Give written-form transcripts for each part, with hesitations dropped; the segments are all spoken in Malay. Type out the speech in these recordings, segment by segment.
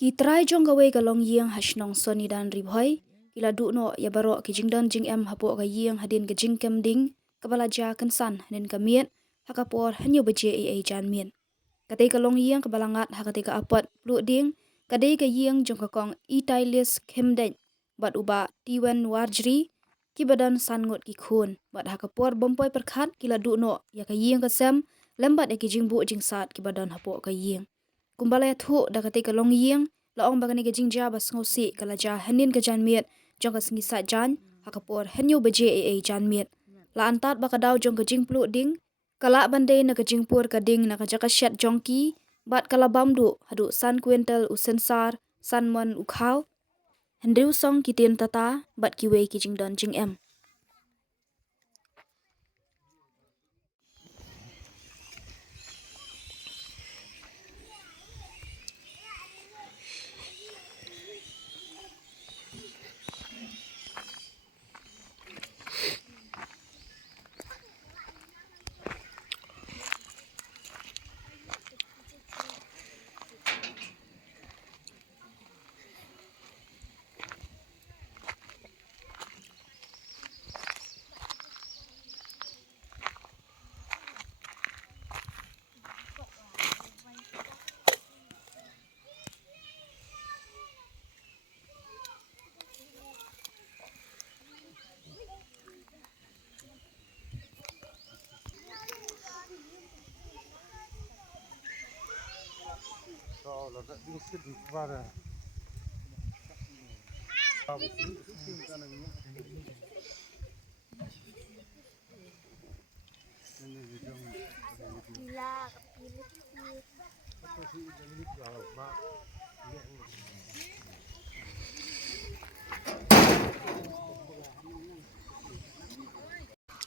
Ki try jong gawe galong yiang hasnong soni dan ribhoi, kila du no ya baro ki jingdan jing em hapo ga yiang hadin ga jing kem ding, kabala ja kansan hanin kamiet, hakapor hanyo beje ai jan mien. Katei galong yiang kabalangat hakate ka apat plu ding, kadei ga yiang jong kakong itailis kemden, bat uba tiwan warjri, ki badan sangut ki khun, bat hakapor bompoi perkhat kila du no ya ka yiang kasem, lembat ya ki jingbu jingsat ki badan hapo ka yiang. Kumbala ya thu da katei ka long yiang laong bagani ka jingja bas ngosi kala ja hanin ka jan miet jong ka sngi jan hakapor henyo beje ai jan miet la antat baka daw jong ka jingplu ding kala bandai na ka jingpur ka ding na ka jaka shat jongki bat kala bamdu hadu san kwintal usensar san mon ukhaw hendriu song kitin tata bat kiwe ki jingdan jing em.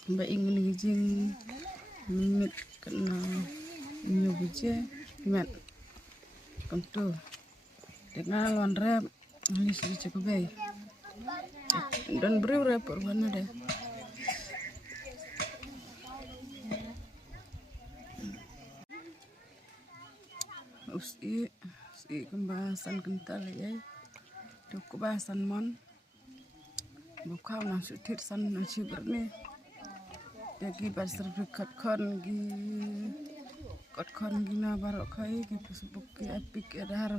Mbak ingin jing mit kena nyobuje met kantu dengan lawan rep ini sih cukup baik dan beri rep perubahan ada si kembahasan kental ya tuh kebahasan mon bukan masuk tirsan nasi berni yagi pasar dekat kon gina barok kai gi Facebook ki epic ada har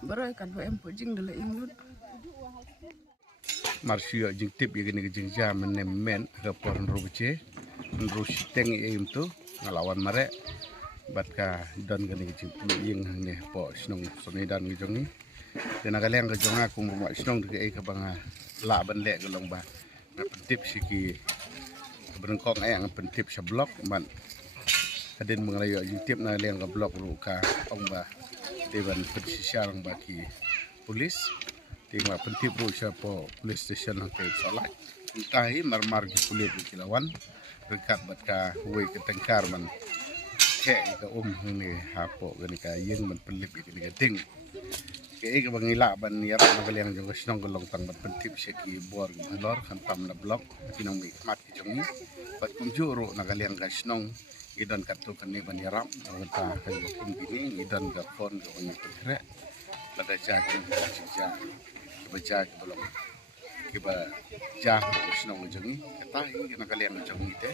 baro kan bo em pojing dele inglut marsio jing tip ya gini jing jam men ke porn rubuce rusiteng im tu ngalawan mare batka don gini jing ying ne po snong soni dan ngi dena kaleng ke jonga kum rumah snong de ke banga la ban le gelong ba tip siki berengkong yang pentip seblok man kadin mengelayu YouTube na liang ke blok luka ong ba dewan persisial bagi polis tinggal pentip ru siapa police station ke salat tahi marmar di kulit kilawan rekat bat ka we ke tengkar man ke ni hapo gani ka yeng man pelip gani ka ting ke bangila ban yara na kaliang jong snong golong tang bat pentip seki bor lor khantam na blok kinong mi mat ki jongi bat kunjuro na kaliang ka snong idan kartu kani ban yaram ta ka kum bini idan ga pon go ni pekre lada jagi ja baca belum kiba jah snong jongi kata na kaliang jongi te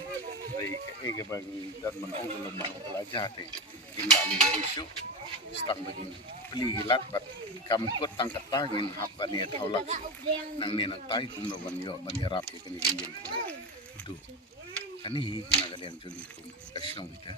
ai ke bang dan menong golong ma pelajar te ingali isu stang begini beli hilat bat kamkut tangkat tangin apa ni taulak nang ni nang tai kum no ban yo ban yarap ke ni tu ani na kalian juli kum kasong ita